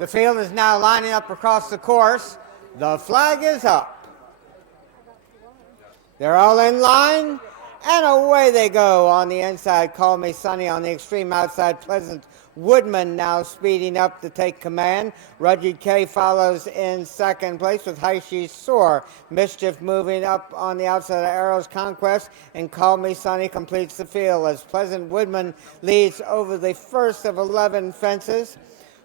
The field is now lining up across the course. The flag is up. They're all in line, and away they go on the inside. Call Me Sunny on the extreme outside. Pleasant Woodman now speeding up to take command. Rudyard K follows in second place with Heishi Soar. Mischief moving up on the outside of Arrow's Conquest, and Call Me Sunny completes the field as Pleasant Woodman leads over the first of 11 fences.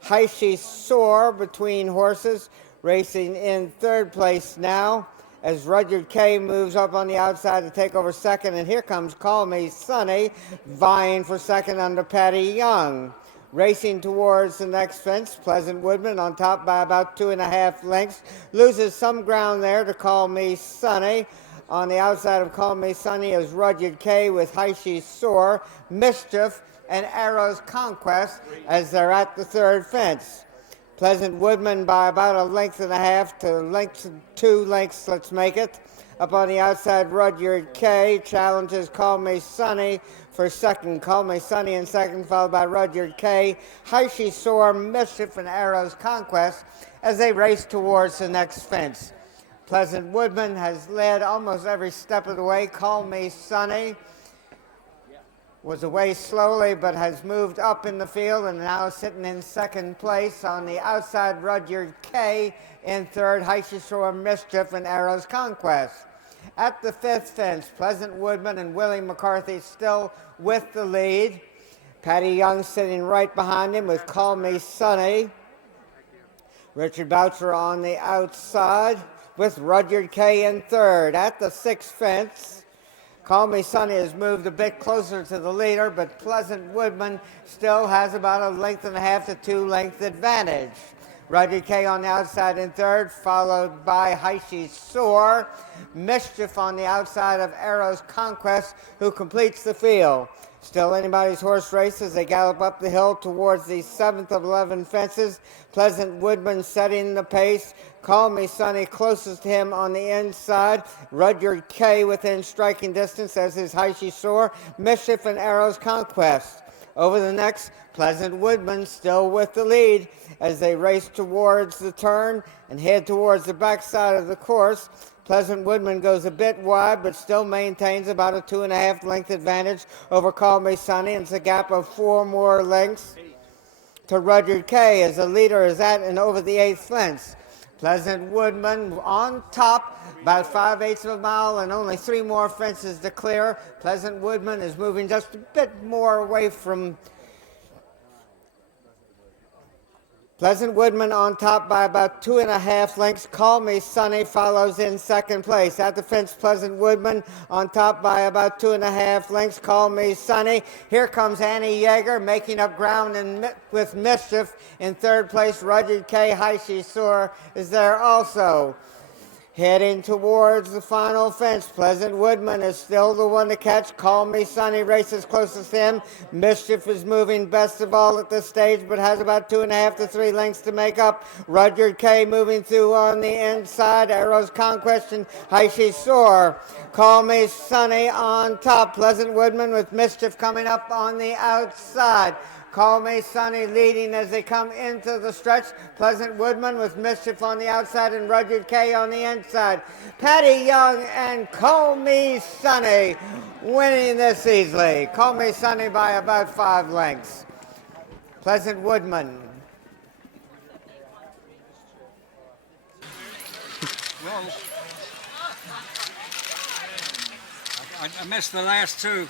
Heishi Soar between horses, racing in third place now as Rudyard K moves up on the outside to take over second, and here comes Call Me Sunny vying for second under Patty Young. Racing towards the next fence, Pleasant Woodman on top by about 2.5 lengths. Loses some ground there to Call Me Sunny. On the outside of Call Me Sunny is Rudyard K with Heishi Soar, Mischief, and Arrow's Conquest as they're at the third fence. Pleasant Woodman by about 1.5 lengths to 2 lengths, let's make it. Up on the outside, Rudyard K challenges Call Me Sunny for second. Call Me Sunny in second, followed by Rudyard K, Heishi Soar, Mischief, and Arrow's Conquest as they race towards the next fence. Pleasant Woodman has led almost every step of the way. Call Me Sunny was away slowly but has moved up in the field and now sitting in second place. On the outside, Rudyard K in third, Heishi Soar, Mischief, and Arrow's Conquest. At the fifth fence, Pleasant Woodman and Willie McCarthy still with the lead. Patty Young sitting right behind him with Call Me Sunny. Richard Boucher on the outside with Rudyard K in third. At the sixth fence, Call Me Sunny has moved a bit closer to the leader, but Pleasant Woodman still has about 1.5 to 2 length advantage. Rudyard K on the outside in third, followed by Heishi Soar. Mischief on the outside of Arrow's Conquest, who completes the field. Still anybody's horse race as they gallop up the hill towards the 7th of 11 fences. Pleasant Woodman setting the pace. Call Me Sunny closest to him on the inside. Rudyard K within striking distance, as is Heishi Soar, Mischief, and Arrow's Conquest. Over the next, Pleasant Woodman still with the lead as they race towards the turn and head towards the backside of the course. Pleasant Woodman goes a bit wide, but still maintains about a 2.5 length advantage over Call Me Sunny, and it's a gap of 4 more lengths to Rudyard K as the leader is at and over the 8th fence. Pleasant Woodman on top, about 5/8 of a mile and only 3 more fences to clear. Pleasant Woodman is moving just a bit more away from Pleasant Woodman on top by about 2.5 lengths. Call Me Sunny follows in second place. At the fence, Pleasant Woodman on top by about 2.5 lengths. Call Me Sunny. Here comes Annie Yeager making up ground with Mischief in third place. Rudyard K. Heishi Soar is there also. Heading towards the final fence, Pleasant Woodman is still the one to catch. Call Me Sunny races closest to him. Mischief is moving best of all at this stage, but has about 2.5 to 3 lengths to make up. Rudyard K moving through on the inside. Arrow's Conquest and Heishi Soar. Call Me Sunny on top. Pleasant Woodman with Mischief coming up on the outside. Call Me Sunny leading as they come into the stretch. Pleasant Woodman with Mischief on the outside and Rudyard K on the inside. Patty Young and Call Me Sunny winning this easily. Call Me Sunny by about 5 lengths. Pleasant Woodman. Well, I missed the last 2.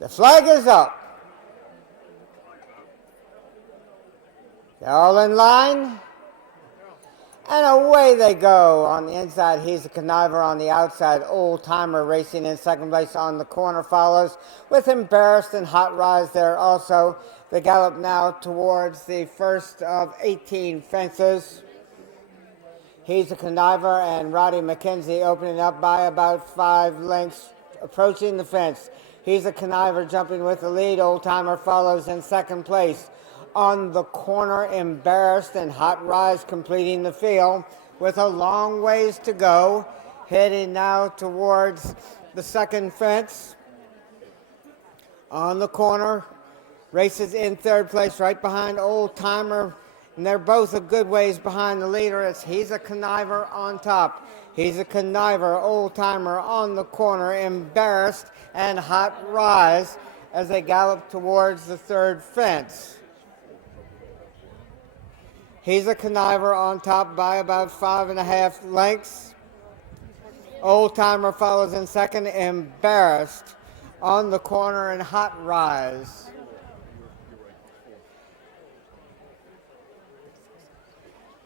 The flag is up. They're all in line. And away they go. On the inside, He's a Conniver. On the outside, Old Timer racing in second place. On the corner follows with Embarrassed and Hot Rise there also. They gallop now towards the first of 18 fences. He's a Conniver and Roddy McKenzie opening up by about 5 lengths, approaching the fence. He's a Conniver jumping with the lead. Old Timer follows in second place. On the corner, Embarrassed and Hot Rise completing the field with a long ways to go. Heading now towards the second fence. On the corner, races in third place right behind Old Timer. And they're both a good ways behind the leader. He's a Conniver on top. He's a Conniver, Old Timer on the corner, Embarrassed and Hot Rise as they gallop towards the third fence. He's a Conniver on top by about 5.5 lengths. Old Timer follows in second, Embarrassed on the corner, and Hot Rise.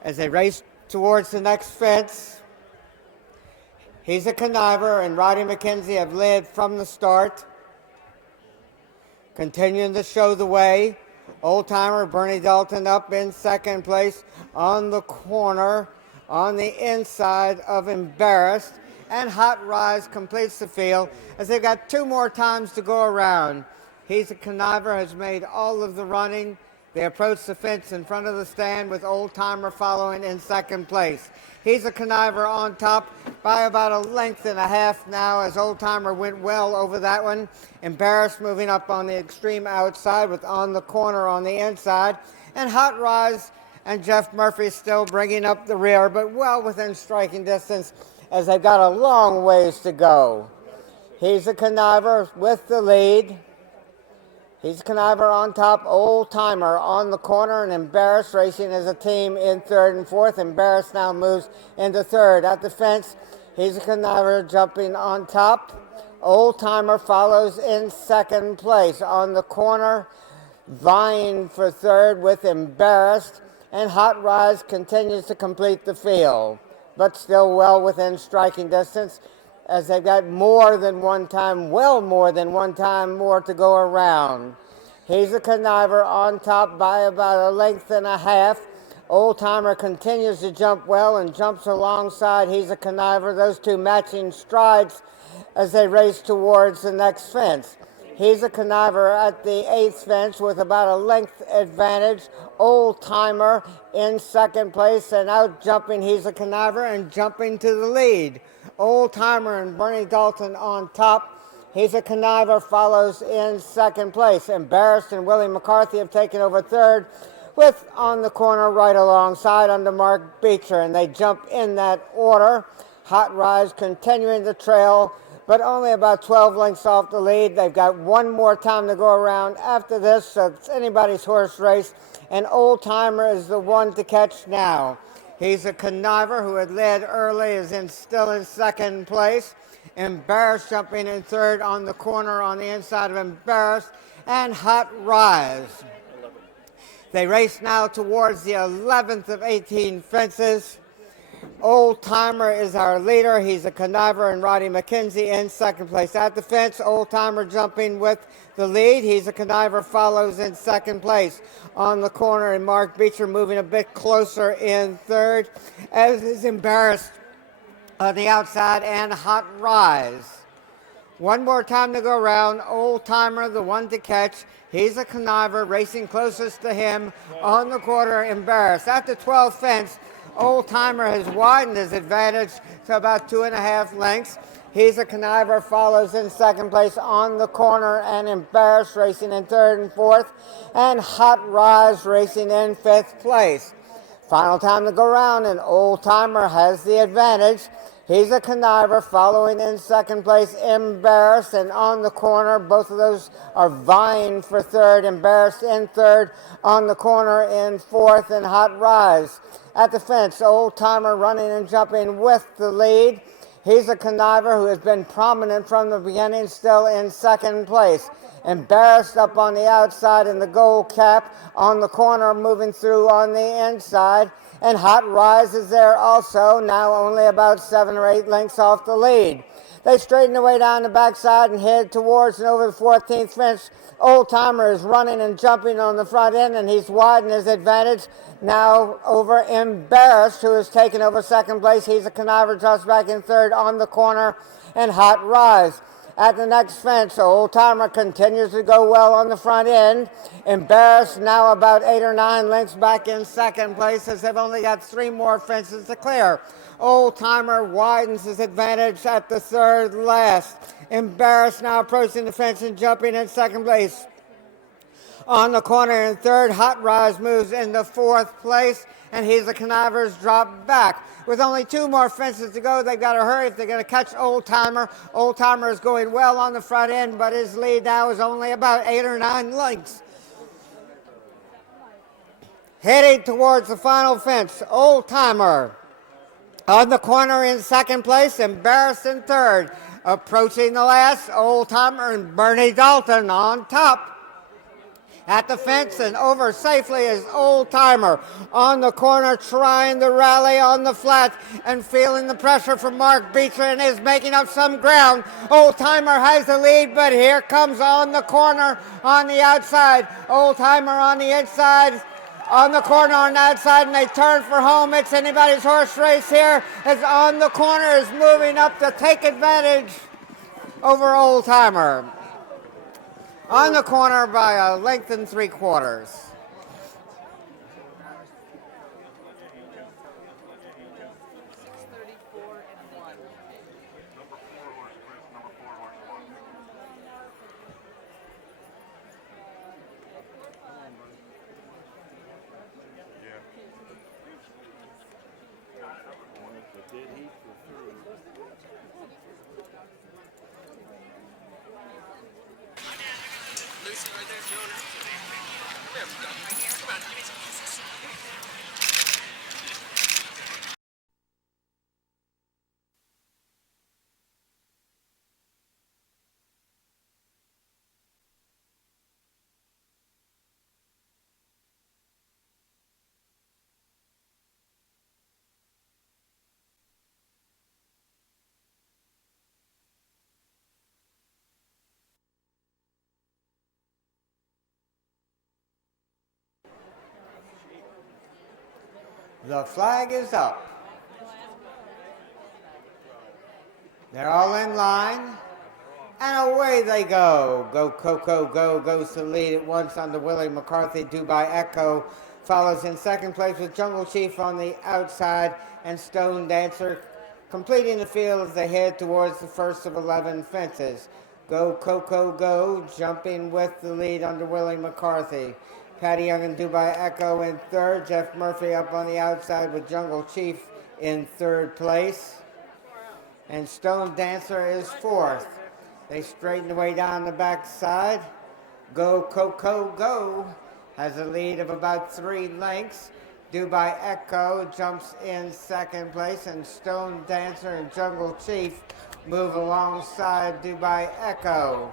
As they race towards the next fence, He's a Conniver and Roddy McKenzie have led from the start. Continuing to show the way. Old Timer Bernie Dalton up in second place on the corner on the inside of Embarrassed, and Hot Rise completes the field as they've got 2 more times to go around. He's a Conniver has made all of the running. They approach the fence in front of the stand with Old Timer following in second place. He's a Conniver on top by about 1.5 lengths now as Old Timer went well over that one. Embarrassed moving up on the extreme outside with On the Corner on the inside. And Hot Rise and Jeff Murphy still bringing up the rear, but well within striking distance as they've got a long ways to go. He's a Conniver with the lead. He's a Conniver on top, Old Timer on the corner, and Embarrassed racing as a team in third and fourth. Embarrassed now moves into third. At the fence, He's a Conniver jumping on top. Old Timer follows in second place. On the corner, vying for third with Embarrassed, and Hot Rise continues to complete the field, but still well within striking distance as they've got more than one time, well more than one time more to go around. He's a Conniver on top by about 1.5 lengths. Old Timer continues to jump well and jumps alongside He's a Conniver. Those two matching strides as they race towards the next fence. He's a Conniver at the 8th fence with about 1 length advantage. Old Timer in second place and out jumping He's a Conniver and jumping to the lead. Old Timer and Bernie Dalton on top. He's a Conniver follows in second place. Embarrassed and Willie McCarthy have taken over third with On the Corner right alongside under Mark Beecher, and they jump in that order. Hot Rise continuing the trail, but only about 12 lengths off the lead. They've got 1 more time to go around after this, so it's anybody's horse race, and Old Timer is the one to catch now. He's a Conniver who had led early, is still in second place. Embarrassed jumping in third. On the corner on the inside of Embarrassed, and Hot Rise. They race now towards the 11th of 18 fences. Old Timer is our leader. He's a Conniver and Roddy McKenzie in second place. At the fence, Old Timer jumping with the lead. He's a Conniver follows in second place. On the corner, and Mark Beecher moving a bit closer in third, as is Embarrassed on the outside, and Hot Rise. 1 more time to go around. Old Timer, the one to catch. He's a Conniver racing closest to him. On the quarter, Embarrassed. At the 12th fence, Old Timer has widened his advantage to about 2.5 lengths. He's a Conniver follows in second place. On the corner, and Embarrassed racing in third and fourth, and Hot Rise racing in 5th place. Final time to go around, and Old Timer has the advantage. He's a Conniver following in second place, Embarrassed, and On the Corner. Both of those are vying for third. Embarrassed in third, On the Corner in fourth, and Hot Rise. At the fence, Old Timer running and jumping with the lead. He's a Conniver who has been prominent from the beginning, still in second place. Embarrassed up on the outside in the gold cap. On the corner, moving through on the inside. And Hot Rise is there also, now only about 7 or 8 lengths off the lead. They straighten their way down the backside and head towards and over the 14th fence. Old Timer is running and jumping on the front end, and he's widened his advantage now over Embarrassed, who has taken over second place. He's a conniver just back in third on the corner, and Hot Rise. At the next fence, Old Timer continues to go well on the front end. Embarrassed now about 8 or 9 lengths back in second place, as they've only got 3 more fences to clear. Old Timer widens his advantage at the third last. Embarrassed now approaching the fence and jumping in second place. On the corner in third, Hot Rise moves into fourth place, and he's the connivers drop back. With only 2 more fences to go, they've got to hurry if they're going to catch Old Timer. Old Timer is going well on the front end, but his lead now is only about 8 or 9 lengths. Heading towards the final fence, Old Timer. On the corner in second place, Embarrassed in third. Approaching the last, Old Timer and Bernie Dalton on top. At the fence and over safely is Old Timer. On the corner, trying to rally on the flat and feeling the pressure from Mark Beecher and is making up some ground. Old Timer has the lead, but here comes on the corner on the outside. Old Timer on the inside. On the corner on the outside, and they turn for home. It's anybody's horse race here, as On the Corner is moving up to take advantage over Old Timer. On the Corner by a length and 3/4. The flag is up. They're all in line, and away they go. Go Coco Go goes to lead at once under Willie McCarthy. Dubai Echo follows in second place with Jungle Chief on the outside, and Stone Dancer completing the field as they head towards the first of 11 fences. Go Coco Go jumping with the lead under Willie McCarthy. Patty Young and Dubai Echo in third. Jeff Murphy up on the outside with Jungle Chief in third place. And Stone Dancer is fourth. They straighten the way down the backside. Go Coco Go has a lead of about 3 lengths. Dubai Echo jumps in second place, and Stone Dancer and Jungle Chief move alongside Dubai Echo.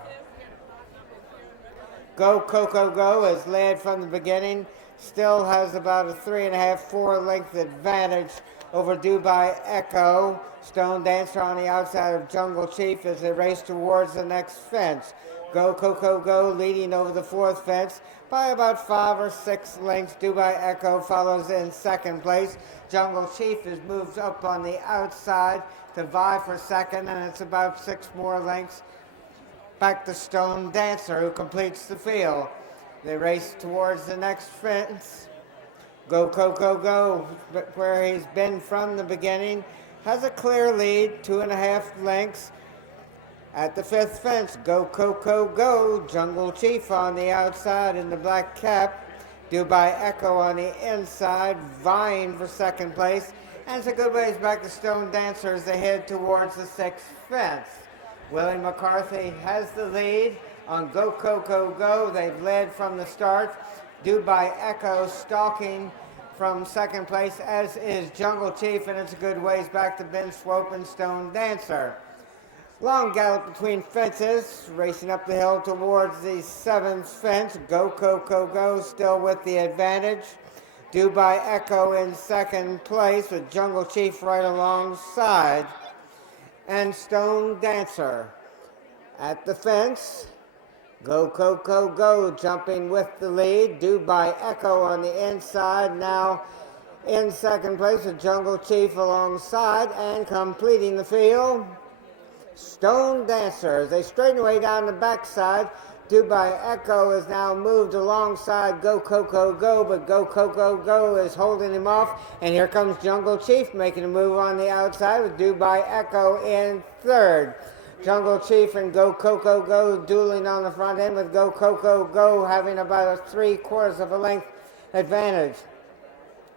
Go Coco Go is led from the beginning, still has about a 3.5, 4 length advantage over Dubai Echo. Stone Dancer on the outside of Jungle Chief as they race towards the next fence. Go Coco Go leading over the fourth fence by about 5 or 6 lengths. Dubai Echo follows in second place. Jungle Chief has moved up on the outside to vie for second, and it's about 6 more lengths back to Stone Dancer, who completes the field. They race towards the next fence. Go Coco Go, where he's been from the beginning, has a clear lead, 2.5 lengths. At the fifth fence, Go Coco Go, Jungle Chief on the outside in the black cap. Dubai Echo on the inside, vying for second place. And it's a good ways back to Stone Dancer as they head towards the sixth fence. Willie McCarthy has the lead on Go Coco Go. They've led from the start. Dubai Echo stalking from second place, as is Jungle Chief, and it's a good ways back to Ben Swope and Stone Dancer. Long gallop between fences, racing up the hill towards the seventh fence. Go Coco Go still with the advantage. Dubai Echo in second place with Jungle Chief right alongside. And Stone Dancer at the fence. Go, Coco, go, jumping with the lead. Dubai Echo on the inside, now in second place with Jungle Chief alongside, and completing the field, Stone Dancer. As they straighten away down the backside, Dubai Echo is now moved alongside Go, Coco, go, but Go, Coco, go is holding him off, and here comes Jungle Chief making a move on the outside with Dubai Echo in third. Jungle Chief and Go Coco Go dueling on the front end with Go Coco Go having about a 3/4 of a length advantage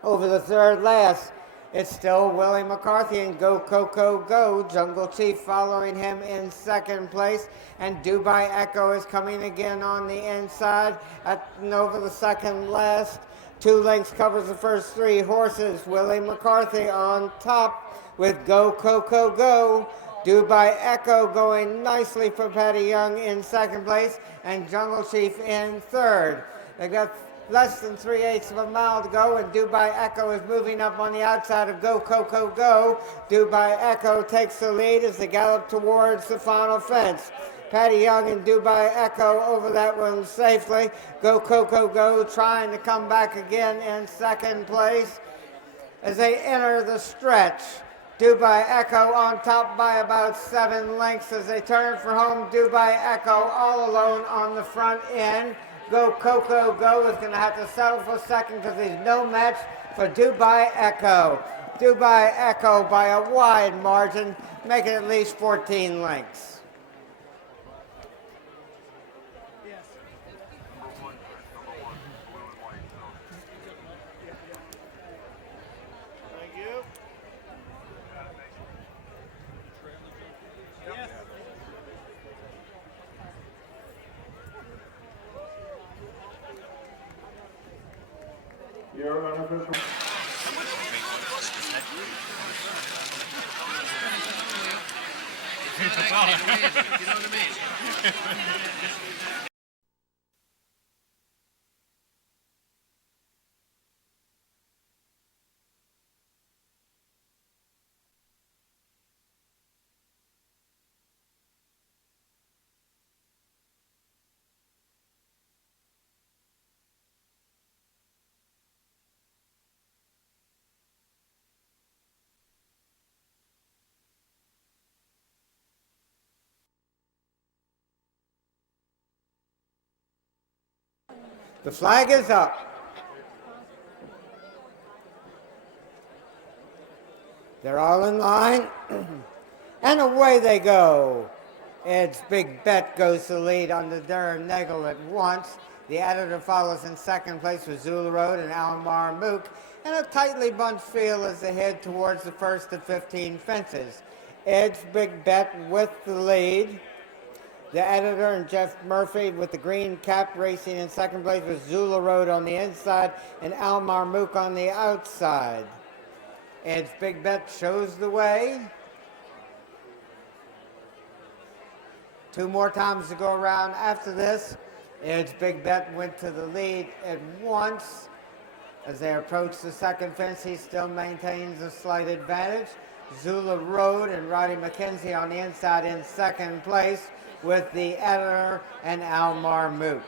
over the third last. It's still Willie McCarthy and Go Coco Go. Jungle Chief following him in second place, and Dubai Echo is coming again on the inside at over the second last. 2 lengths covers the first 3 horses. Willie McCarthy on top with Go Coco Go. Dubai Echo going nicely for Patty Young in second place, and Jungle Chief in third. They've got less than 3/8 of a mile to go, and Dubai Echo is moving up on the outside of Go Coco Go. Dubai Echo takes the lead as they gallop towards the final fence. Patty Young and Dubai Echo over that one safely. Go Coco Go trying to come back again in second place as they enter the stretch. Dubai Echo on top by about 7 lengths as they turn for home. Dubai Echo all alone on the front end. Go Coco Go is going to have to settle for second because there's no match for Dubai Echo. Dubai Echo by a wide margin, making at least 14 lengths. Your unofficial. The flag is up. They're all in line, and away they go. Ed's Big Bet goes to the lead on the Darren Nagel at once. The editor follows in second place with Zula Road and Almar Mook, and a tightly bunched field as they head towards the first of 15 fences. Ed's Big Bet with the lead. The editor and Jeff Murphy with the green cap racing in second place with Zula Road on the inside and Almar Mook on the outside. Ed's Big Bet shows the way. 2 more times to go around after this. Ed's Big Bet went to the lead at once. As they approach the second fence, he still maintains a slight advantage. Zula Road and Roddy McKenzie on the inside in second place, with the editor and Almar Mook.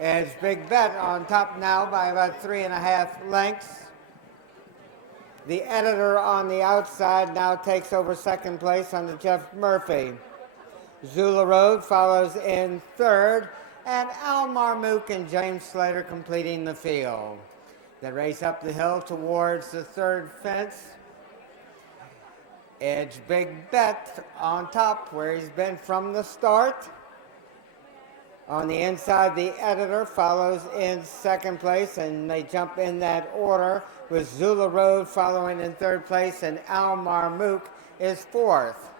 Ed's Big Bet on top now by about 3.5 lengths. The editor on the outside now takes over second place on the Jeff Murphy. Zula Road follows in third, and Almar Mook and James Slater completing the field. They race up the hill towards the third fence. Ed's Big Bet on top where he's been from the start. On the inside, the editor follows in second place, and they jump in that order with Zula Road following in third place, and Almar Mook is fourth.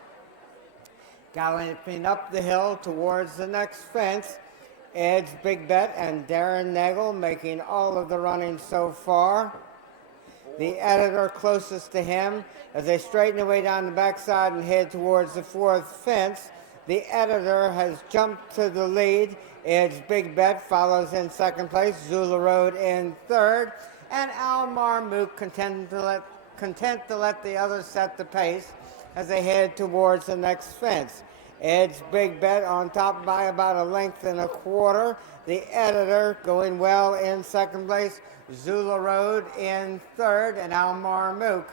Galloping up the hill towards the next fence, Ed's Big Bet and Darren Nagel making all of the running so far. The editor closest to him as they straighten away down the backside and head towards the fourth fence. The editor has jumped to the lead. Ed's Big Bet follows in second place. Zula Road in third. and Al Marmook content to let the others set the pace as they head towards the next fence. Ed's Big Bet on top by about 1.25 lengths. The Editor going well in second place. Zula Road in third, and Al Marmook.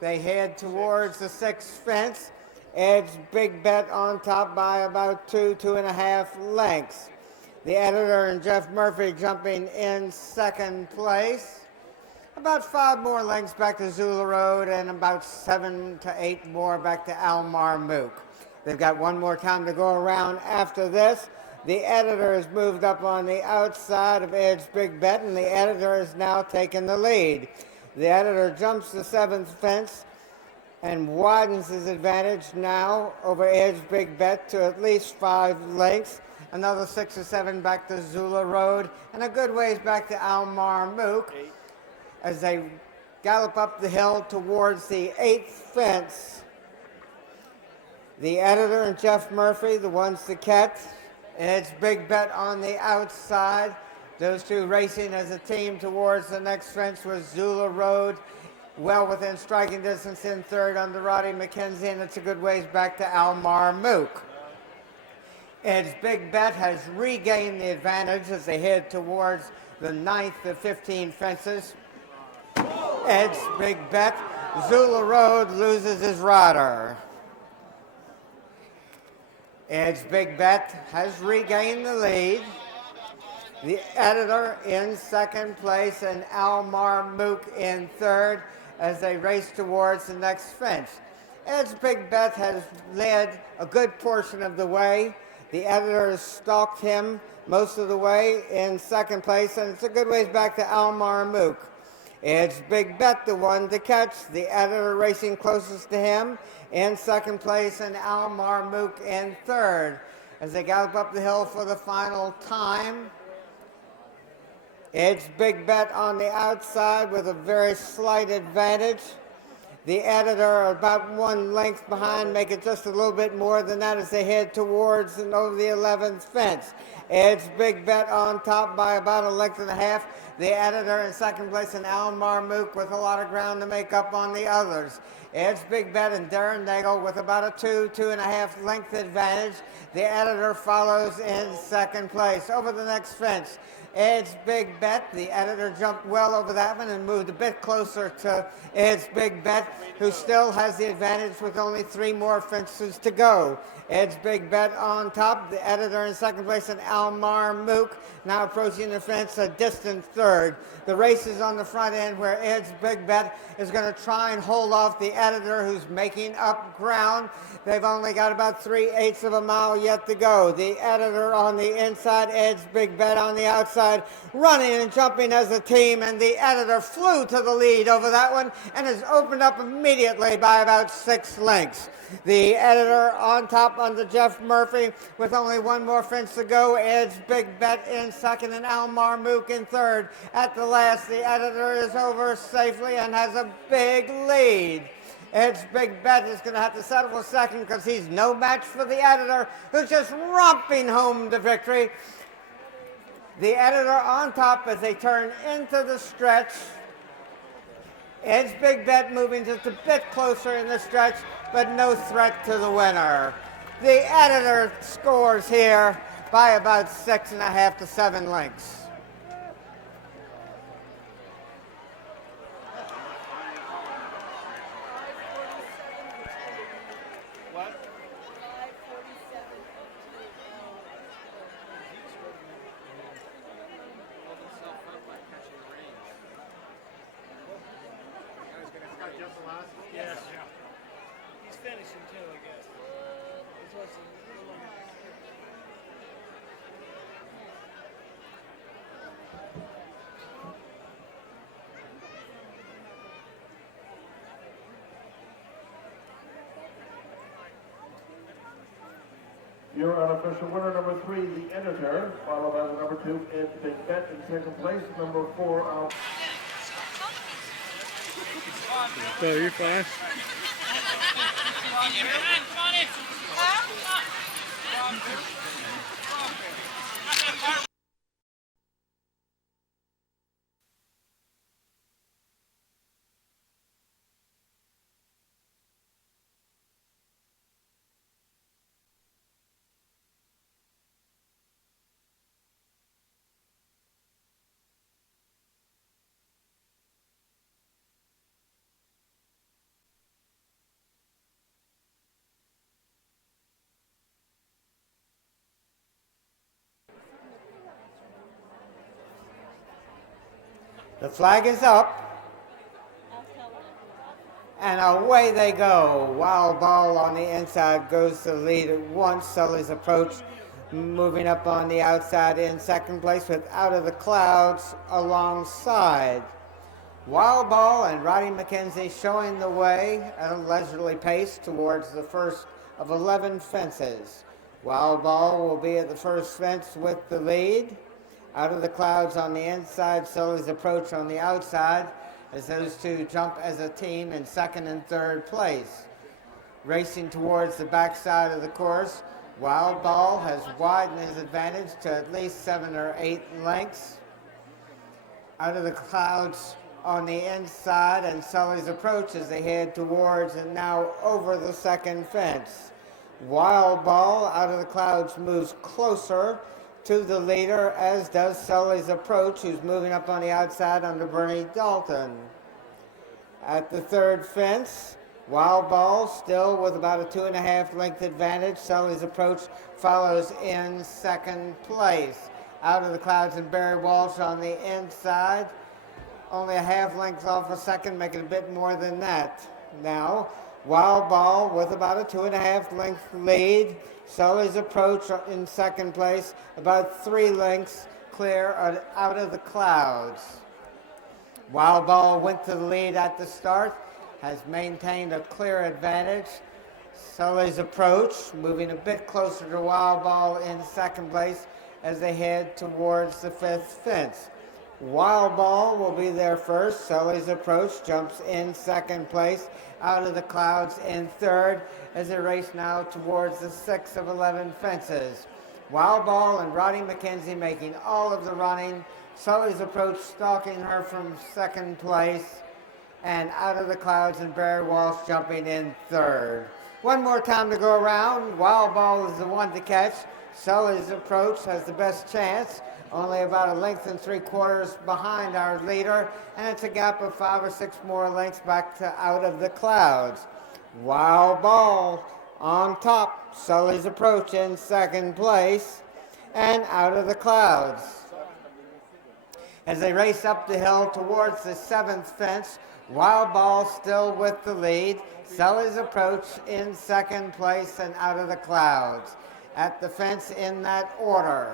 They head towards the sixth fence. Ed's Big Bet on top by about 2.5 lengths. The Editor and Jeff Murphy jumping in second place. About 5 more lengths back to Zula Road and about 7 to 8 more back to Al Marmook. They've got one more time to go around after this. The Editor has moved up on the outside of Ed's Big Bet, and the Editor is now taking the lead. The Editor jumps the seventh fence and widens his advantage now over Ed's Big Bet to at least 5 lengths. Another 6 or 7 back to Zula Road, and a good ways back to Al Marmook as they gallop up the hill towards the 8th fence. The Editor and Jeff Murphy, the ones to catch. Ed's Big Bet on the outside. Those two racing as a team towards the next fence with Zula Road well within striking distance in third under Roddy McKenzie, and it's a good ways back to Al Marmook. Ed's Big Bet has regained the advantage as they head towards the 9th of 15 fences. Ed's Big Bet, Zula Road loses his rider. Ed's Big Bet has regained the lead. The Editor in second place and Al Marmook in third as they race towards the next fence. Ed's Big Bet has led a good portion of the way. The Editor has stalked him most of the way in second place, and it's a good ways back to Al Marmook. Ed's Big Bet, the one to catch. The Editor racing closest to him in second place, and Al Marmook in third as they gallop up the hill for the final time. Ed's Big Bet on the outside with a very slight advantage. The Editor about 1 length behind, make it just a little bit more than that as they head towards and over the 11th fence. Ed's Big Bet on top by about 1.5 lengths. The Editor in second place and Al Marmook with a lot of ground to make up on the others. Ed's Big Bet and Darren Nagel with about a 2.5 length advantage. The Editor follows in second place. Over the next fence, Ed's Big Bet. The Editor jumped well over that one and moved a bit closer to Ed's Big Bet, who still has the advantage with only 3 more fences to go. Ed's Big Bet on top. The Editor in second place and Al Marmook now approaching the fence, a distant third. The race is on the front end where Ed's Big Bet is going to try and hold off the Editor, who's making up ground. They've only got about 3/8 of a mile yet to go. The Editor on the inside, Ed's Big Bet on the outside, running and jumping as a team, and the Editor flew to the lead over that one and has opened up immediately by about 6 lengths. The Editor on top under Jeff Murphy with only 1 more fence to go. Ed's Big Bet in second and Al Marmook in third. At the last, the Editor is over safely and has a big lead. Ed's Big Bet is going to have to settle for second because he's no match for the Editor, who's just romping home the victory. The Editor on top as they turn into the stretch. Ed's Big Bet moving just a bit closer in the stretch, but no threat to the winner. The Editor scores here by about 6.5 to 7 lengths. Yes. He's finishing too, I guess. Your unofficial winner, number 3, the Editor, followed by the number 2, Ed's Big Bet in second place, number 4, Al. So you're fine. The flag is up. And away they go. Wild Ball on the inside goes to the lead at once. Sully's Approach moving up on the outside in second place with Out of the Clouds alongside. Wild Ball and Roddy McKenzie showing the way at a leisurely pace towards the first of 11 fences. Wild Ball will be at the first fence with the lead. Out of the Clouds on the inside, Sully's Approach on the outside, as those two jump as a team in second and third place. Racing towards the backside of the course, Wild Ball has widened his advantage to at least 7 or 8 lengths. Out of the Clouds on the inside, and Sully's Approach as they head towards and now over the second fence. Wild Ball Out of the Clouds moves closer to the leader, as does Sully's Approach, who's moving up on the outside under Bernie Dalton. At the third fence, Wild Ball still with about a 2.5 length advantage. Sully's Approach follows in second place. Out of the Clouds and Barry Walsh on the inside, only a half length off a second, making a bit more than that. Now, Wild Ball with about a 2.5 length lead. Sully's Approach in second place, about 3 lengths clear Out of the Clouds. Wild Ball went to the lead at the start, has maintained a clear advantage. Sully's Approach moving a bit closer to Wild Ball in second place as they head towards the fifth fence. Wild Ball will be there first. Sully's Approach jumps in second place. Out of the Clouds in third as they race now towards the 6 of 11 fences. Wild Ball and Roddy McKenzie making all of the running. Sully's Approach stalking her from second place. And Out of the Clouds and Barry Walsh jumping in third. One more time to go around. Wild Ball is the one to catch. Sully's Approach has the best chance, only about 1 3/4 lengths behind our leader, and it's a gap of 5 or 6 more lengths back to Out of the Clouds. Wild Ball on top, Sully's Approach in second place, and Out of the Clouds. As they race up the hill towards the 7th fence, Wild Ball still with the lead, Sully's Approach in second place, and Out of the Clouds. At the fence in that order.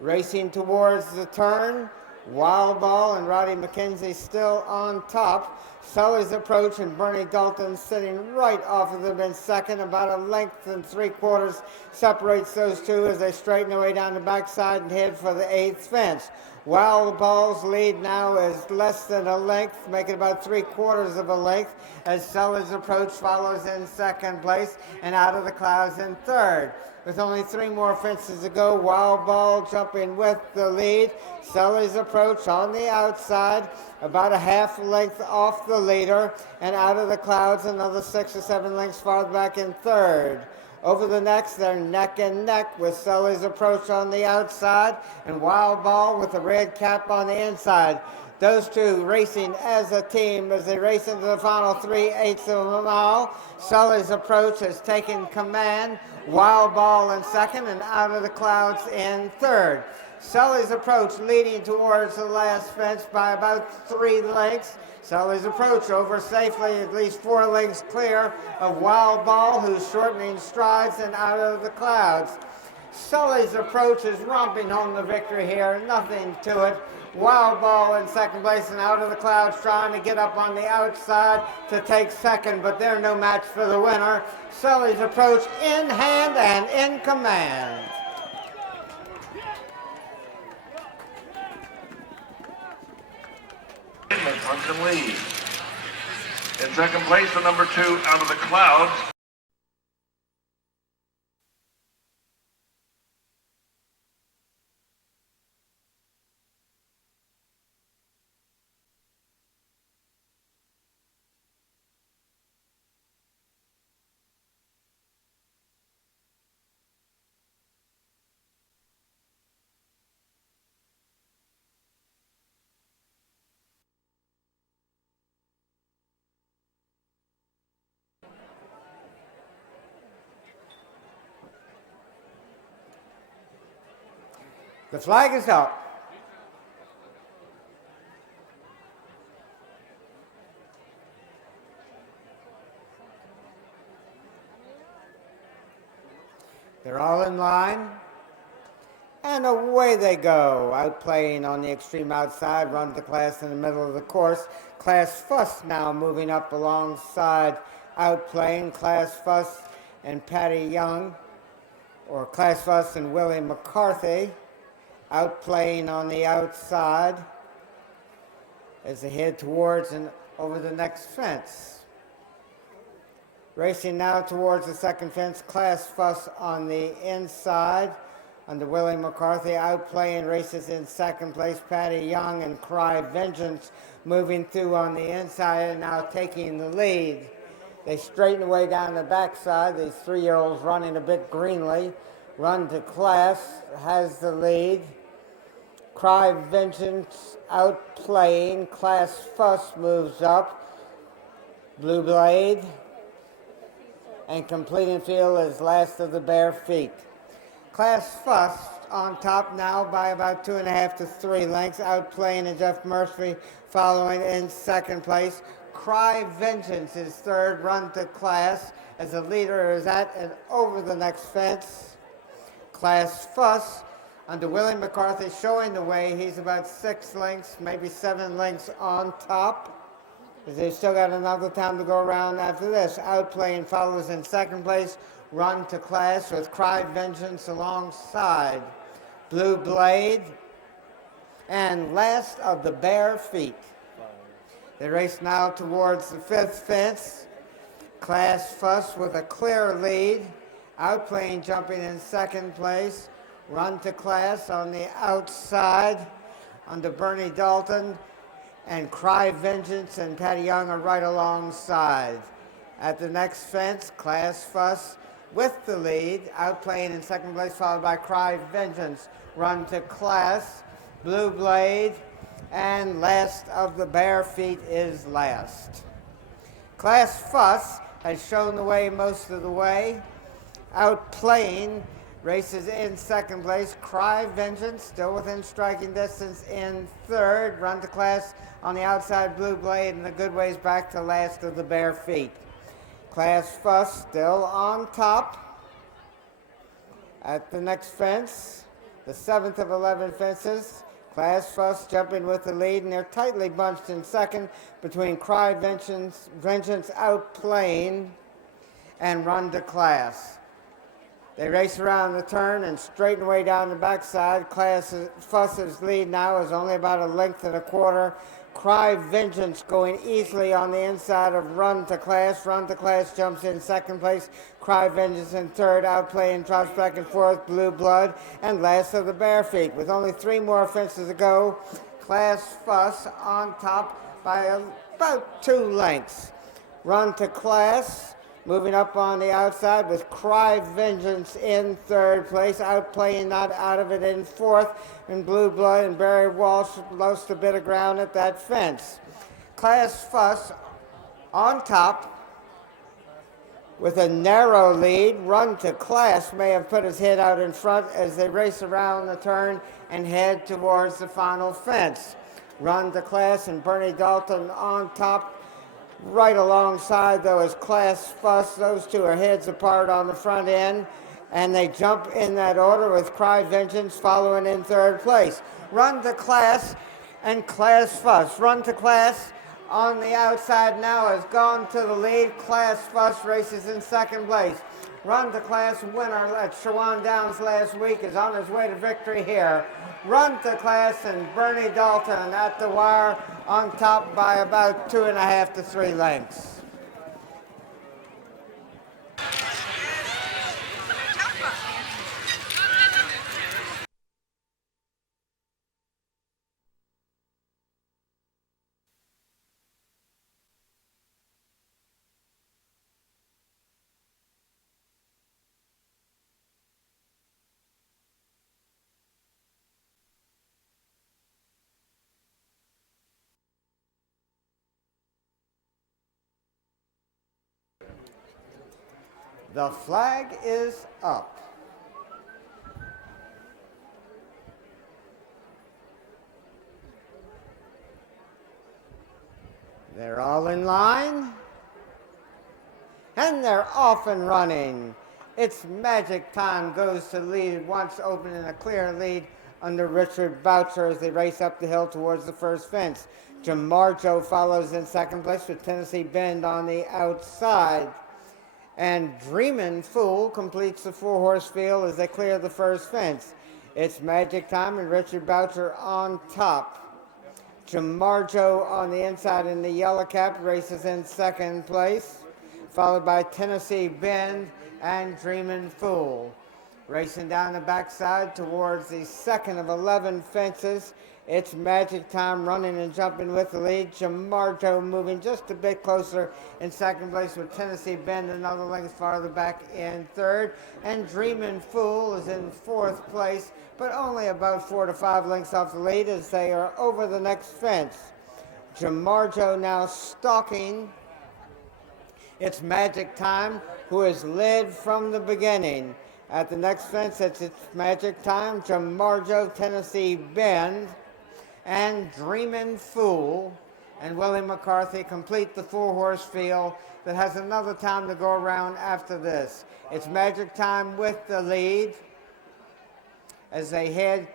Racing towards the turn, Wild Ball and Roddy McKenzie still on top. Sully's Approach and Bernie Dalton sitting right off of them in second. About 1 3/4 lengths separates those two as they straighten their way down the backside and head for the 8th fence. Wild Ball's lead now is less than 1 length, making about 3/4 of a length, as Sully's Approach follows in second place and Out of the Clouds in third. With only 3 more fences to go, Wild Ball jumping with the lead. Sully's Approach on the outside, about a half length off the leader, and Out of the Clouds another 6 or 7 lengths farther back in third. Over the next, they're neck and neck with Sully's Approach on the outside and Wild Ball with the red cap on the inside. Those two racing as a team as they race into the final 3/8 of a mile. Sully's Approach has taken command. Wild Ball in second and Out of the Clouds in third. Sully's Approach leading towards the last fence by about 3 lengths. Sully's Approach over safely, at least 4 lengths clear of Wild Ball, who's shortening strides, and Out of the Clouds. Sully's Approach is romping home the victory here, nothing to it. Wild Ball in second place and Out of the Clouds trying to get up on the outside to take second, but they're no match for the winner. Sully's Approach in hand and in command. Huntington lead. In second place, the number 2, Out of the Clouds. The flag is up. They're all in line. And away they go, outplaying on the extreme outside, run to class in the middle of the course. Class Fuss now moving up alongside, outplaying Class Fuss and Patty Young, or Class Fuss and Willie McCarthy, outplaying on the outside as they head towards and over the next fence. Racing now towards the second fence, Class Fuss on the inside under Willie McCarthy, outplaying races in second place. Patty Young and Cry Vengeance moving through on the inside and now taking the lead. They straighten away down the backside. These 3-year-olds running a bit greenly. Run to Class has the lead. Cry Vengeance outplaying. Class Fuss moves up. Blue Blade and completing field is last of the bare feet. Class Fuss on top now by about 2.5 to 3 lengths, outplaying and Jeff Murphy following in second place. Cry Vengeance is third, run to Class as the leader is at and over the next fence. Class Fuss under Willie McCarthy showing the way. He's about 6 lengths, maybe 7 lengths on top. They've still got another time to go around after this. Outplaying follows in second place. Run to Class with Cry Vengeance alongside Blue Blade and last of the bare feet. They race now towards the fifth fence. Class Fuss with a clear lead. Outplaying jumping in second place. Run to Class on the outside under Bernie Dalton, and Cry Vengeance and Patty Young are right alongside. At the next fence, Class Fuss with the lead, outplaying in second place, followed by Cry Vengeance. Run to Class, Blue Blade, and last of the bare feet is last. Class Fuss has shown the way most of the way, outplaying races in second place. Cry Vengeance still within striking distance in third. Run to Class on the outside, Blue Blade, and a good ways back to last of the bare feet. Class Fuss still on top. At the next fence, the 7th of 11 fences, Class Fuss jumping with the lead, and they're tightly bunched in second between Cry Vengeance outplaying and Run to Class. They race around the turn and straighten away down the backside. Class Fuss's lead now is only about 1.25 lengths. Cry Vengeance going easily on the inside of Run to Class. Run to Class jumps in second place. Cry Vengeance in third, outplaying trots back and forth, Blue Blood, and last of the bare feet. With only 3 more fences to go, Class Fuss on top by about 2 lengths. Run to Class moving up on the outside with Cry Vengeance in third place, outplaying not out of it in fourth, and Blue Blood and Barry Walsh lost a bit of ground at that fence. Class Fuss on top with a narrow lead. Run to Class may have put his head out in front as they race around the turn and head towards the final fence. Run to Class and Bernie Dalton on top. Right alongside, though, is Class Fuss. Those two are heads apart on the front end, and they jump in that order with Cry Vengeance following in third place. Run to Class and Class Fuss. Run to Class on the outside now has gone to the lead. Class Fuss races in second place. Run to Class winner at Shawan Downs last week is on his way to victory here. Run to Class and Bernie Dalton at the wire on top by about 2.5 to 3 lengths. The flag is up. They're all in line, and they're off and running. It's Magic Time goes to lead, once opening a clear lead under Richard Boucher as they race up the hill towards the first fence. Jamarjo follows in second place with Tennessee Bend on the outside. And Dreamin' Fool completes the four-horse field as they clear the first fence. It's Magic Time and Richard Boucher on top. Jamarjo on the inside in the yellow cap races in second place, followed by Tennessee Bend and Dreamin' Fool. Racing down the backside towards the second of 11 fences, it's Magic Time running and jumping with the lead. Jamarjo moving just a bit closer in second place with Tennessee Bend another length farther back in third. And Dreamin' Fool is in fourth place, but only about 4 to 5 lengths off the lead as they are over the next fence. Jamarjo now stalking. It's Magic Time, who is led from the beginning. At the next fence, it's Magic Time, Jamarjo, Tennessee Bend, and Dreamin' Fool and Willie McCarthy complete the four-horse field that has another time to go around after this. It's Magic Time with the lead as they head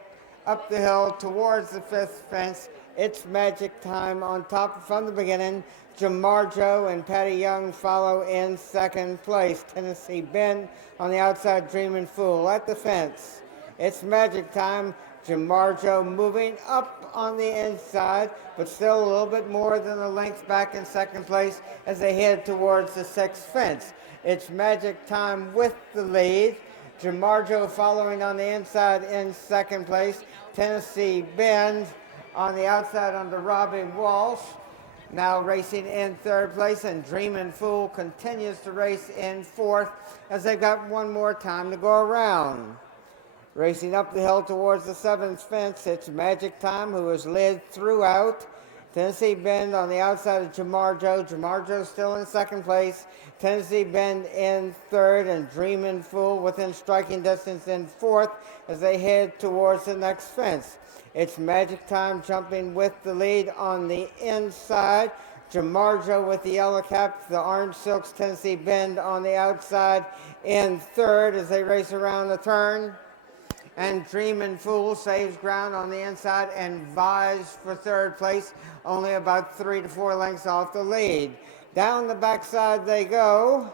up the hill towards the fifth fence. It's Magic Time on top from the beginning. Jamarjo and Patty Young follow in second place. Tennessee Bend on the outside, Dreamin' Fool at the fence. It's Magic Time. Jamarjo moving up on the inside, but still a little bit more than a length back in second place as they head towards the sixth fence. It's Magic Time with the lead. Jamarjo following on the inside in second place. Tennessee Bend on the outside under Robbie Walsh. Now racing in third place, and Dreamin' Fool continues to race in fourth as they've got one more time to go around. Racing up the hill towards the seventh fence, it's Magic Time, who is led throughout. Tennessee Bend on the outside of Jamarjo. Jamarjo still in second place. Tennessee Bend in third, and Dreamin' Fool within striking distance in fourth as they head towards the next fence. It's Magic Time jumping with the lead on the inside. Jamarjo with the yellow cap, the orange silks, Tennessee Bend on the outside in third as they race around the turn. And Dreamin' Fool saves ground on the inside and vies for third place, only about 3 to 4 lengths off the lead. Down the backside they go.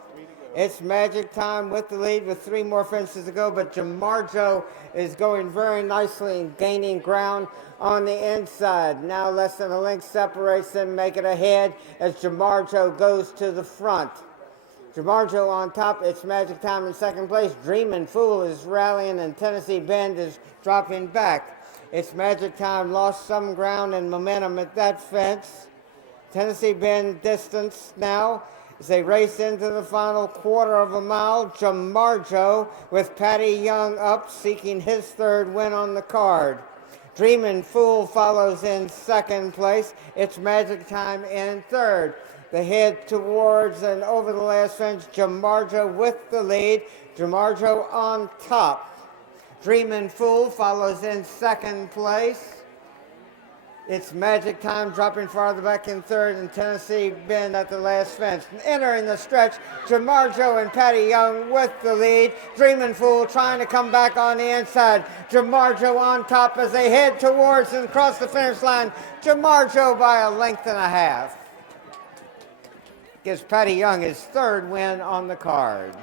It's Magic Time with the lead with 3 more fences to go, but Jamarjo is going very nicely and gaining ground on the inside. Now less than a length separates them, make it ahead as Jamarjo goes to the front. Jamarjo on top, it's Magic Time in second place. Dreamin' Fool is rallying and Tennessee Bend is dropping back. It's Magic Time lost some ground and momentum at that fence. Tennessee Bend distance now as they race into the final quarter of a mile. Jamarjo with Patty Young up, seeking his third win on the card. Dreamin' Fool follows in second place. It's Magic Time in third. They head towards and over the last fence. Jamarjo with the lead. Jamarjo on top. Dreamin' Fool follows in second place. It's Magic Time dropping farther back in third, and Tennessee Bend at the last fence. Entering the stretch, Jamarjo and Patty Young with the lead. Dreamin' Fool trying to come back on the inside. Jamarjo on top as they head towards and across the finish line. Jamarjo by a length and a half. Gives Patty Young his third win on the card.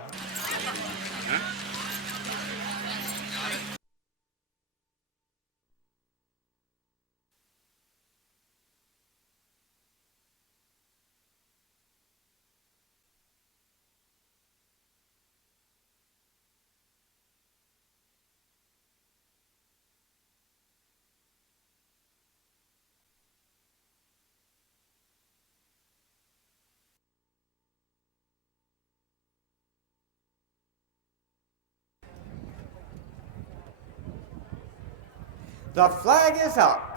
The flag is up.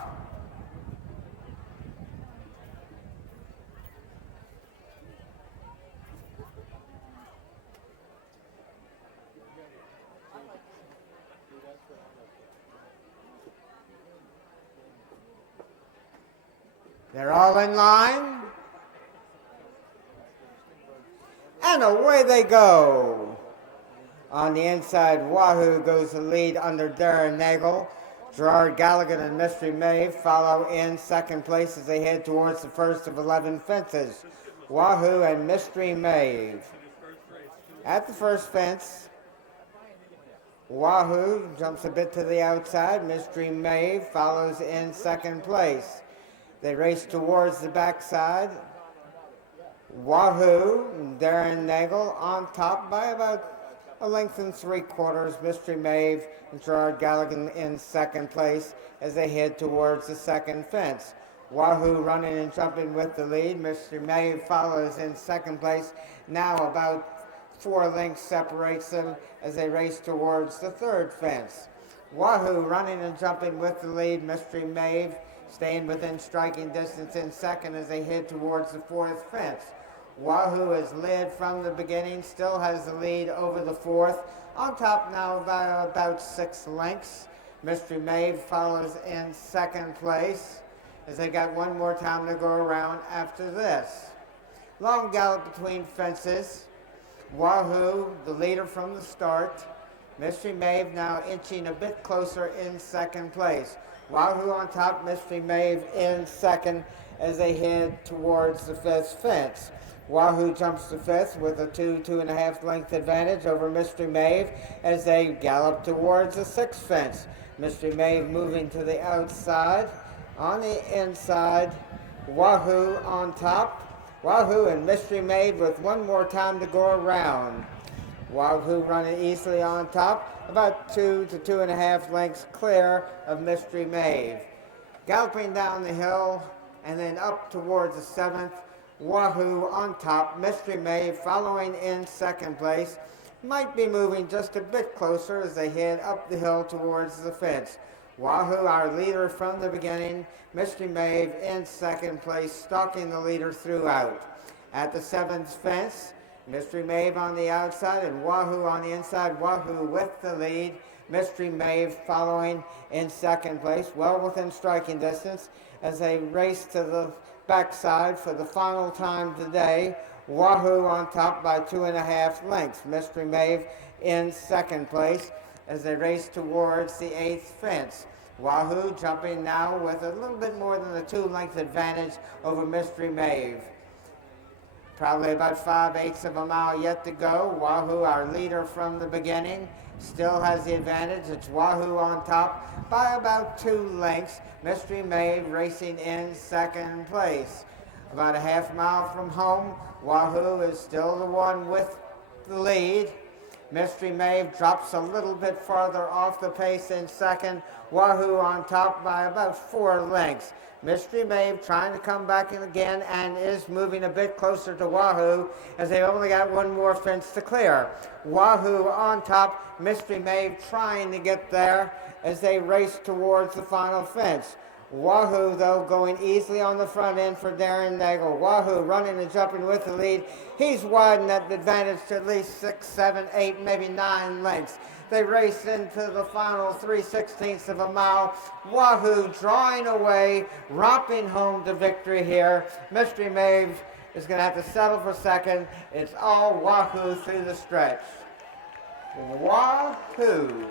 They're all in line. And away they go. On the inside, Wahoo goes the lead under Darren Nagel. Gerard Gallagher and Mystery Maeve follow in second place as they head towards the first of 11 fences. Wahoo and Mystery Maeve. At the first fence, Wahoo jumps a bit to the outside. Mystery Maeve follows in second place. They race towards the backside. Wahoo and Darren Nagel on top by about a length and 3/4. Mystery Maeve and Gerard Gallagher in second place as they head towards the second fence. Wahoo running and jumping with the lead. Mystery Maeve follows in second place. Now about 4 lengths separates them as they race towards the third fence. Wahoo running and jumping with the lead. Mystery Maeve staying within striking distance in second as they head towards the fourth fence. Wahoo is led from the beginning, still has the lead over the fourth. On top now by about 6 lengths. Mystery Maeve follows in second place as they got one more time to go around after this. Long gallop between fences. Wahoo, the leader from the start. Mystery Maeve now inching a bit closer in second place. Wahoo on top, Mystery Maeve in second as they head towards the fifth fence. Wahoo jumps to fifth with a 2.5 length advantage over Mystery Maeve as they gallop towards the sixth fence. Mystery Maeve moving to the outside. On the inside, Wahoo on top. Wahoo and Mystery Maeve with one more time to go around. Wahoo running easily on top, about 2 to 2.5 lengths clear of Mystery Maeve. Galloping down the hill and then up towards the seventh, Wahoo on top, Mystery Maeve following in second place. Might be moving just a bit closer as they head up the hill towards the fence. Wahoo, our leader from the beginning. Mystery Maeve in second place, stalking the leader throughout. At the seventh fence, Mystery Maeve on the outside and Wahoo on the inside. Wahoo with the lead. Mystery Maeve following in second place, well within striking distance as they race to the backside for the final time today. Wahoo on top by 2.5 lengths. Mystery Maeve in second place as they race towards the eighth fence. Wahoo jumping now with a little bit more than a 2-length advantage over Mystery Maeve. Probably about 5/8 of a mile yet to go. Wahoo, our leader from the beginning, still has the advantage. It's Wahoo on top by about 2 lengths. Mystery Maeve racing in second place. About a half mile from home, Wahoo is still the one with the lead. Mystery Maeve drops a little bit farther off the pace in second. Wahoo on top by about 4 lengths. Mystery Maeve trying to come back in again and is moving a bit closer to Wahoo as they only got one more fence to clear. Wahoo on top, Mystery Maeve trying to get there as they race towards the final fence. Wahoo, though, going easily on the front end for Darren Nagel. Wahoo running and jumping with the lead. He's widened that advantage to at least 6, 7, 8, maybe 9 lengths. They race into the final 3/16 of a mile. Wahoo drawing away, romping home to victory here. Mystery Maeve is going to have to settle for second. It's all Wahoo through the stretch. Wahoo.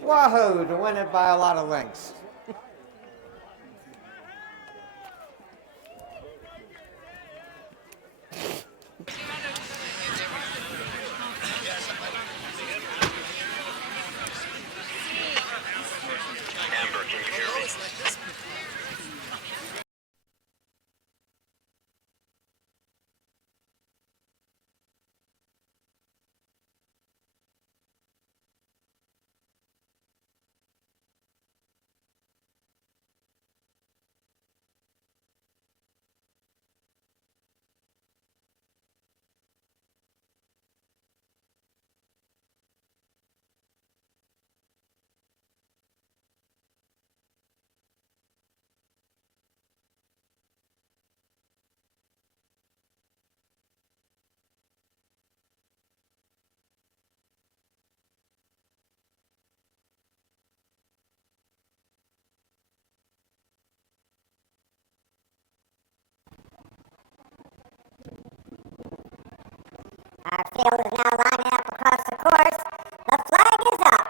Wahoo to win it by a lot of lengths. Our field is now lining up across the course. The flag is up.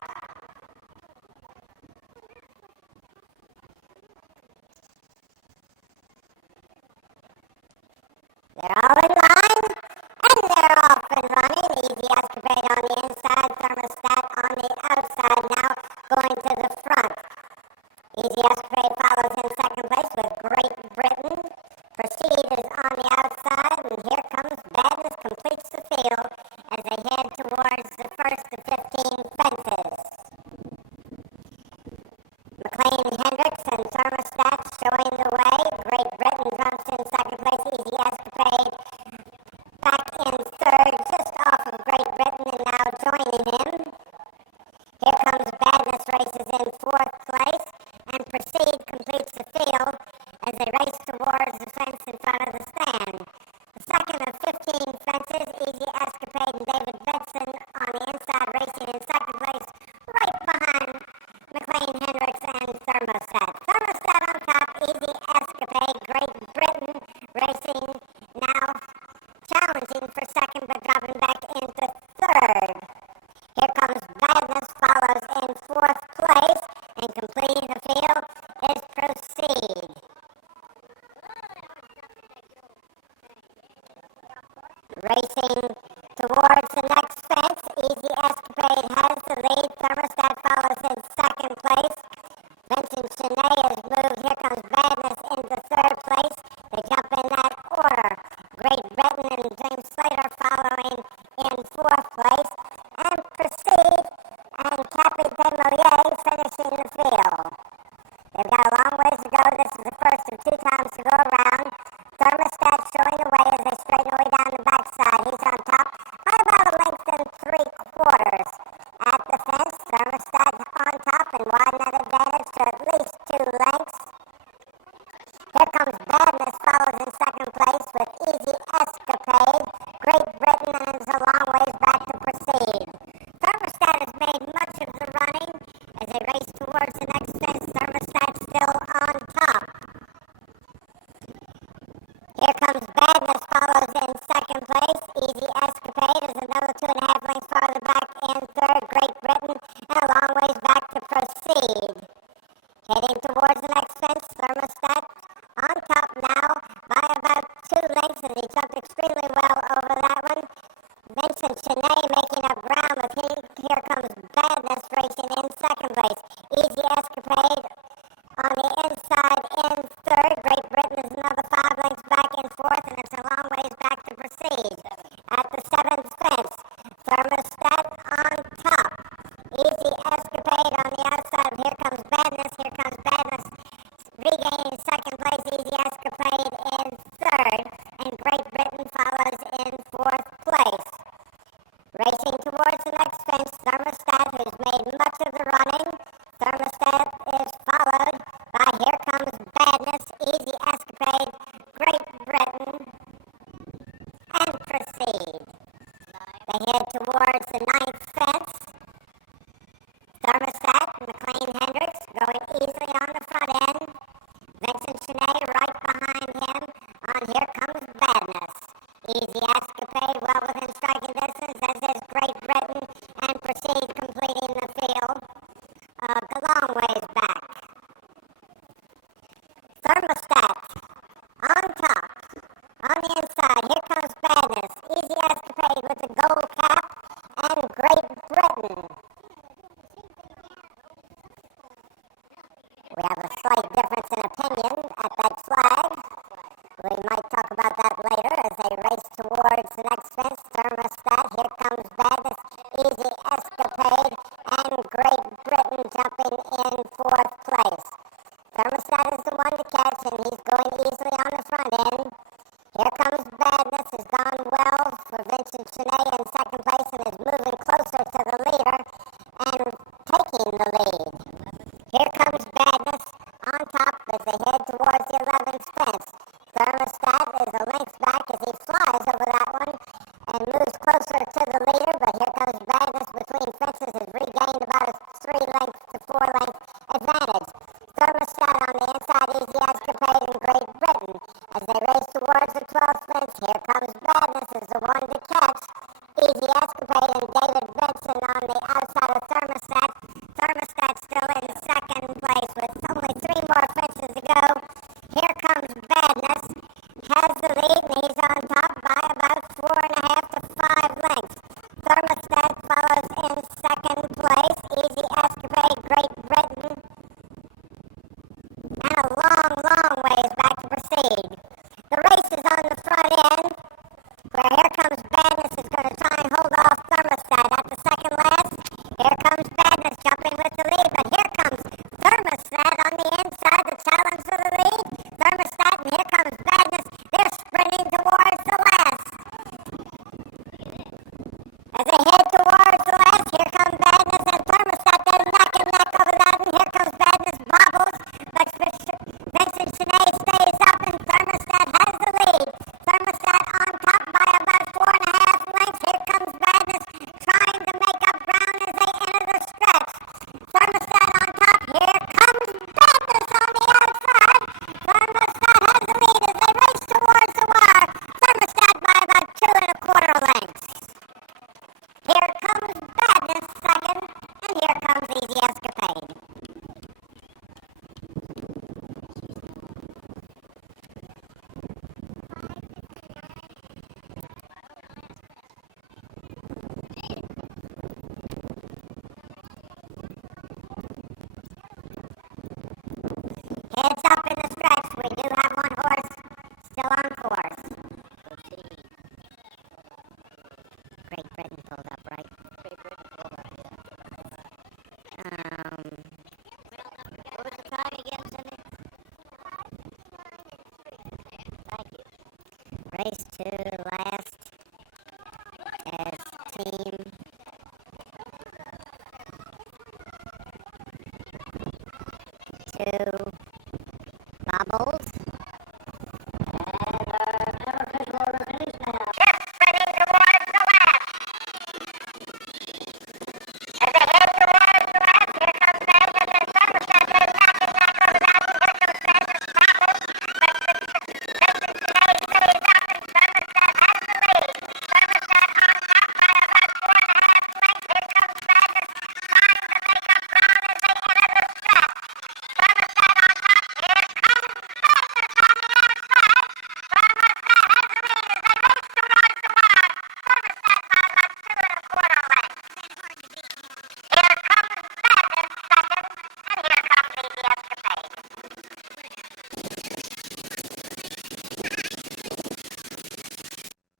They're all in line, and they're off and running. Easy Escapade on the inside, Thermostat on the outside now, going to the front. Easy Escapade follows in second place with Great Britain. Proceed is on the outside, and here comes Badness, completes the field as they head towards the first of 15 fences. McLean Hendricks and Thermostat showing the way. Great Britain jumps in second place. Easy Escapade back in third, just off of Great Britain, and now joining him. Here comes Badness, races in fourth place, and Proceed completes the field as they race towards the fence in front of the stand. The second of 15 fences, Easy Escapade and David Benson on the inside, racing in second place, right behind McLean Hendricks and Thermostat. Thermostat on top, Easy Escapade, Great Britain racing now, challenging for second but dropping back into third. Here comes Badness, follows in fourth place, and completing the field is Proceed. Racing towards the next fence, Easy Escapade has the lead. Thermostat follows in second place. Vincent Chenet has moved. Here comes Badness into third place. They jump in that order. Great Britain and James Slater following in fourth place. And Proceed and Cappy Desmelier finishing the field. They've got a long ways to go. This is the first of two times to go around. Thermostat showing the way as they straighten the way down the backside. He's on top by about a length and 3/4. At the fence, Thermostat on top and widen that advantage to at least 2 lengths. Here comes Badness, follows in second place with Easy Escapade. Great Britain is a long ways back to Proceed. Thermostat has made much of the running as they race towards the next fence. Thermostat still on top. Here comes Badness, follows in second place. Easy Escapade is another 2.5 lengths farther back in third. Great Britain and a long ways back to Proceed. Heading towards the next fence, Thermostat on top now by about 2 lengths as he jumped extremely well over that one. Vincent Chenet making up ground with here comes Badness racing in second place. Easy Escapade on the inside in third. Great Britain is another 5 lengths back in fourth, and it's a long ways back to Proceed. At the seventh fence, Thermostat on top. Easy Escapade on the outside. Here comes Badness. Here comes Badness regaining second place. Easy Escapade in third, and Great Britain follows in fourth place. Racing towards the next fence, Thermostat, who's made much of the running. Thermostat is followed by here comes Badness, Easy Escapade, Great Britain, and Proceed. They head towards the ninth fence. Thermostat, McLean Hendricks going easily on the front end. Vincent Chenet right behind him. On here comes Badness. Easy Escapade well within striking distance, as is Great Britain, and Proceed completing the field a long ways back. Thermostat on top. On the inside, here comes Badness. Easy Escapade with the gold cap, and Great Britain. We have a slight difference in opinion at that flag. We might talk about that later as they race towards the next fence. Thermostat, here comes Badness, Easy Escapade, and Great Britain jumping in fourth place. Thermostat is the one to catch, and he's going easily on the front end. Here comes Badness, has gone well for Vincent Chenet in second place and is moving closer to the leader and taking the lead. Here comes Badness on top as they head towards the 11th fence. Thermostat is a length back as he flies over that one and moves closer to the leader, but here comes Badness between fences, has regained about a 3 length to 4 length advantage. Thermostat on the inside, Easy Escapade, and Great Britain. As they race towards the 12th fence, here comes Badness as the one to catch. race 2.